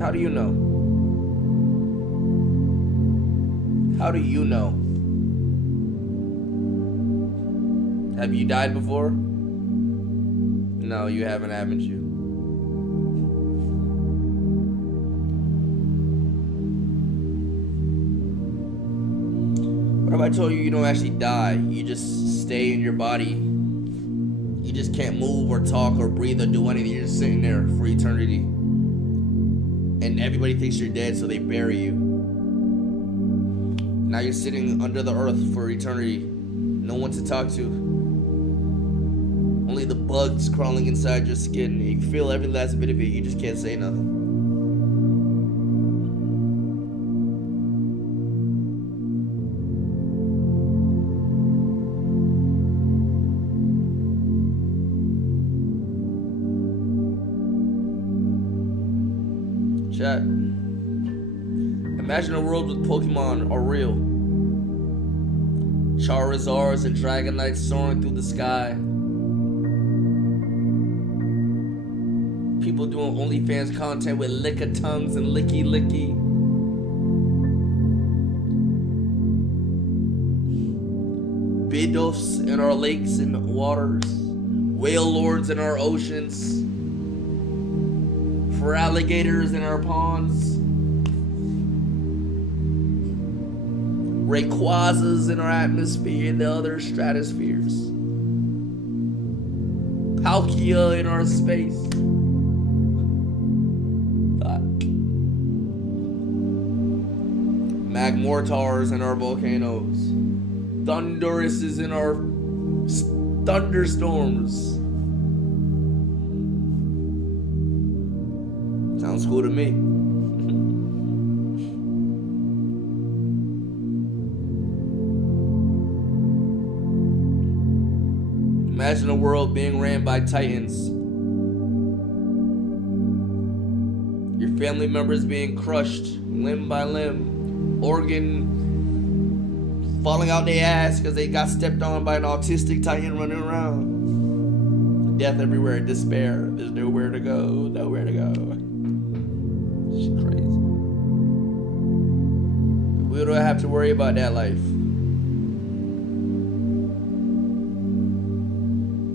How do you know? How do you know? Have you died before? No, you haven't you? What if I told you you don't actually die? You just stay in your body. You just can't move or talk or breathe or do anything. You're just sitting there for eternity. And everybody thinks you're dead, so they bury you. Now you're sitting under the earth for eternity. No one to talk to. Only the bugs crawling inside your skin. You feel every last bit of it. You just can't say nothing. Chat. Imagine a world with Pokemon are real. Charizards and Dragonites soaring through the sky. People doing OnlyFans content with lick-a-tongues and licky-licky. Bidooфs in our lakes and waters. Whale lords in our oceans. For alligators in our ponds. Rayquazas in our atmosphere and the other stratospheres. Palkia in our space. Fuck. Magmortars in our volcanoes. Thunderuses in our thunderstorms. Sounds cool to me. Imagine a world being ran by titans. Your family members being crushed limb by limb. Organ falling out their ass because they got stepped on by an autistic titan running around. Death everywhere, despair. There's nowhere to go, nowhere to go. It's crazy. We don't have to worry about that life.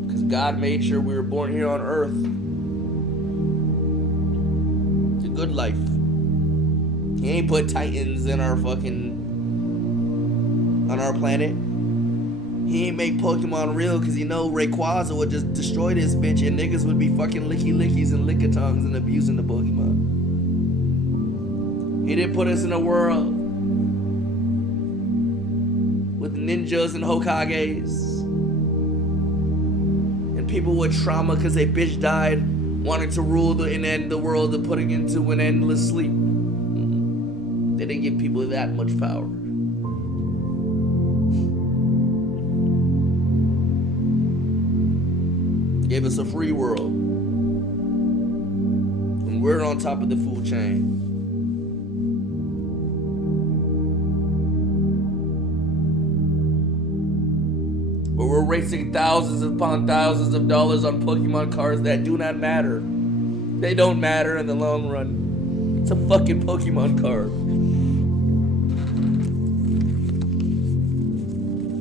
Because God made sure we were born here on earth. It's a good life. He ain't put titans in our on our planet. He ain't make Pokemon real because you know Rayquaza would just destroy this bitch and niggas would be fucking licky-lickies and lick-a-tongues and abusing the Pokemon. He didn't put us in a world with ninjas and Hokages and people with trauma because they bitch died wanting to rule and end the world and putting into an endless sleep. They didn't give people that much power. Gave us a free world. And we're on top of the food chain. But we're wasting thousands upon thousands of dollars on Pokemon cards that do not matter. They don't matter in the long run. It's a fucking Pokemon card.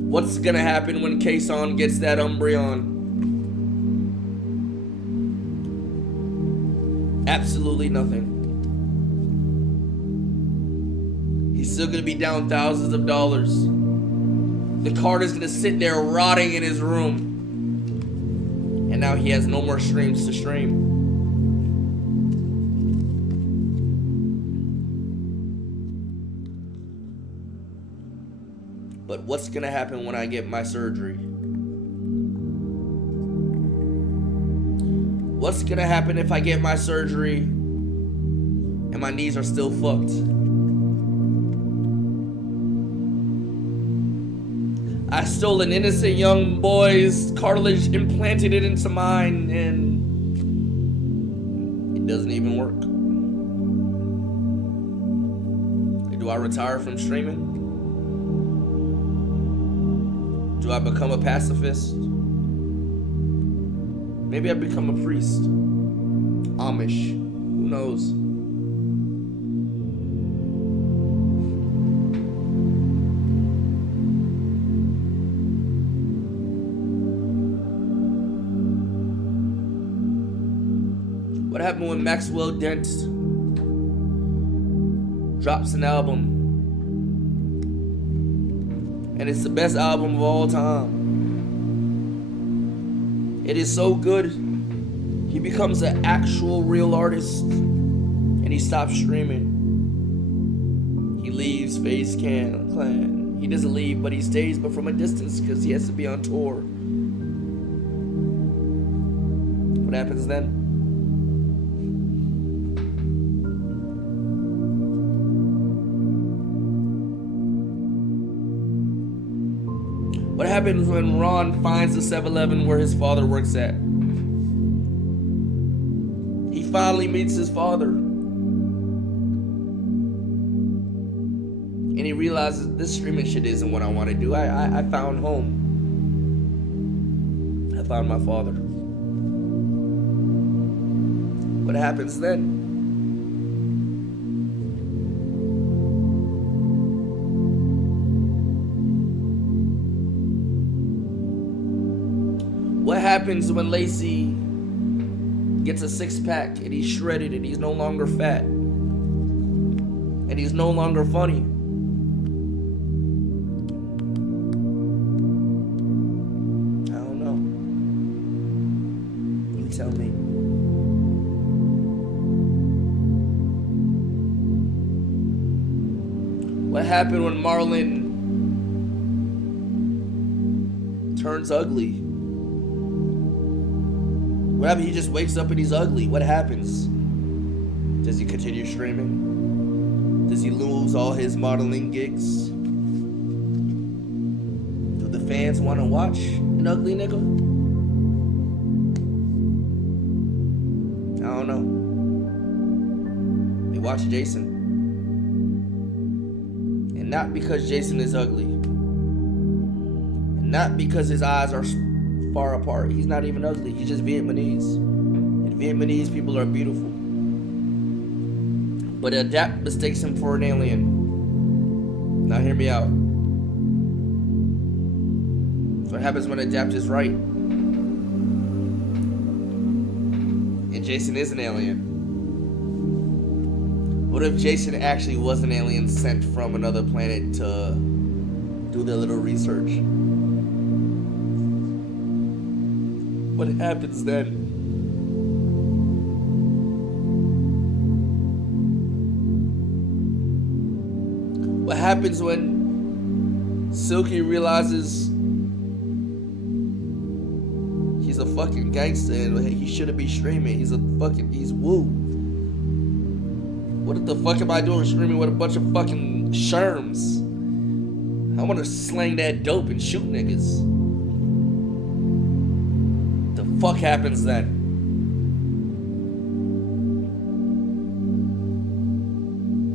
What's gonna happen when Kason gets that Umbreon? Absolutely nothing. He's still gonna be down thousands of dollars. The card is gonna sit there rotting in his room. And now he has no more streams to stream. But what's gonna happen when I get my surgery? What's gonna happen if I get my surgery and my knees are still fucked? I stole an innocent young boy's cartilage, implanted it into mine, and it doesn't even work. Do I retire from streaming? Do I become a pacifist? Maybe I become a priest. Amish. Who knows? What happened when Maxwell Dent drops an album? And it's the best album of all time. It is so good, he becomes an actual real artist. And he stops streaming. He leaves FaZe Clan. He doesn't leave, but he stays, but from a distance, because he has to be on tour. What happens then? What happens when Ron finds the 7-Eleven where his father works at? He finally meets his father. And he realizes this streaming shit isn't what I want to do. I found home. I found my father. What happens then? What happens when Lacey gets a 6-pack and he's shredded and he's no longer fat and he's no longer funny? I don't know. You tell me. What happened when Marlon turns ugly? What happens? He just wakes up and he's ugly. What happens? Does he continue streaming? Does he lose all his modeling gigs? Do the fans want to watch an ugly nigga? I don't know. They watch Jason. And not because Jason is ugly. And not because his eyes are far apart. He's not even ugly. He's just Vietnamese. And Vietnamese people are beautiful. But Adapt mistakes him for an alien. Now hear me out. So what happens when Adapt is right? And Jason is an alien. What if Jason actually was an alien sent from another planet to do their little research? What happens then? What happens when Silky realizes he's a fucking gangster and he shouldn't be streaming? He's woo. What the fuck am I doing streaming with a bunch of fucking sherms? I want to slang that dope and shoot niggas. Fuck happens then?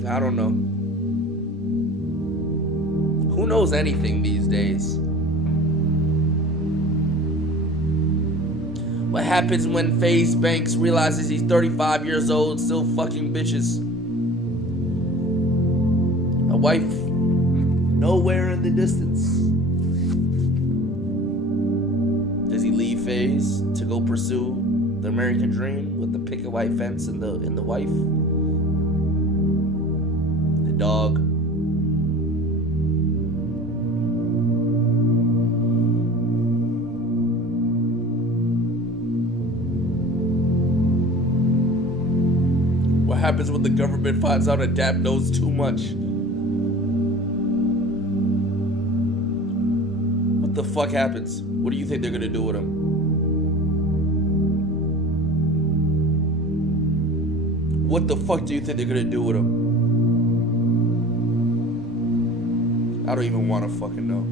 I don't know. Who knows anything these days? What happens when FaZe Banks realizes he's 35 years old, still fucking bitches? A wife nowhere in the distance. Does he leave FaZe to go pursue the American dream with the picket white fence and the wife? The dog. What happens when the government finds out Adapt knows too much? What the fuck happens? What do you think they're gonna do with him? What the fuck do you think they're gonna do with him? I don't even want to fucking know.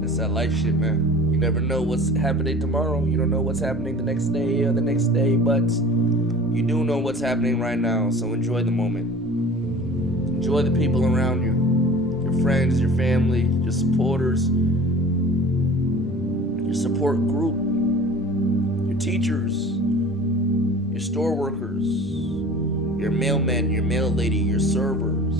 That's that life shit, man. You never know what's happening tomorrow. You don't know what's happening the next day or the next day, but you do know what's happening right now, so enjoy the moment. Enjoy the people around you. Your friends, your family, your supporters, your support group, your teachers, your store workers, your mailman, your mail lady, your servers.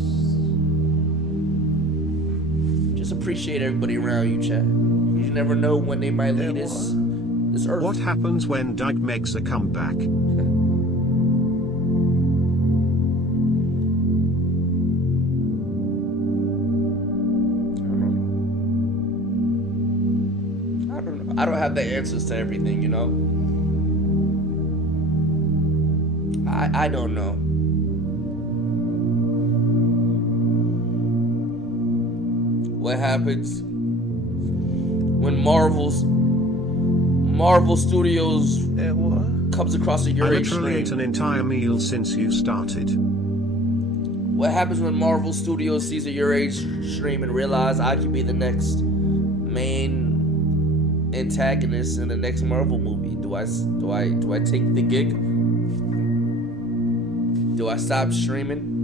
Just appreciate everybody around you, chat. You never know when they might leave this earth. What happens when Doug makes a comeback? I don't have the answers to everything, you know? I don't know. What happens when Marvel Studios comes across a Yourrage I literally ate stream? an entire meal since you started. What happens when Marvel Studios sees a Yourrage stream and realize I could be the next main antagonist in the next Marvel movie? Do I take the gig? Do I stop streaming?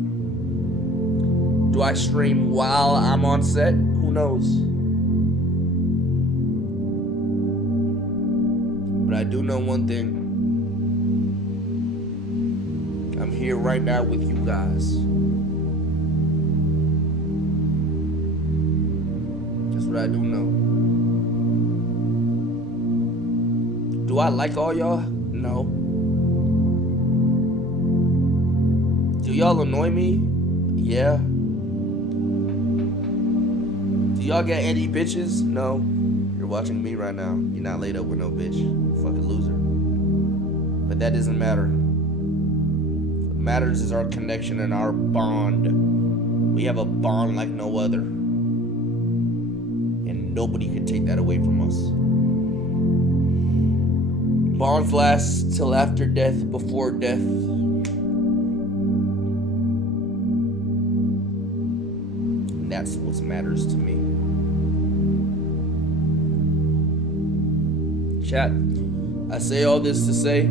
Do I stream while I'm on set? Who knows? But I do know one thing. I'm here right now with you guys. That's what I do know. Do I like all y'all? No. Do y'all annoy me? Yeah. Do y'all get any bitches? No. You're watching me right now. You're not laid up with no bitch. Fucking loser. But that doesn't matter. What matters is our connection and our bond. We have a bond like no other. And nobody can take that away from us. Bonds last till after death, before death. And that's what matters to me. Chat, I say all this to say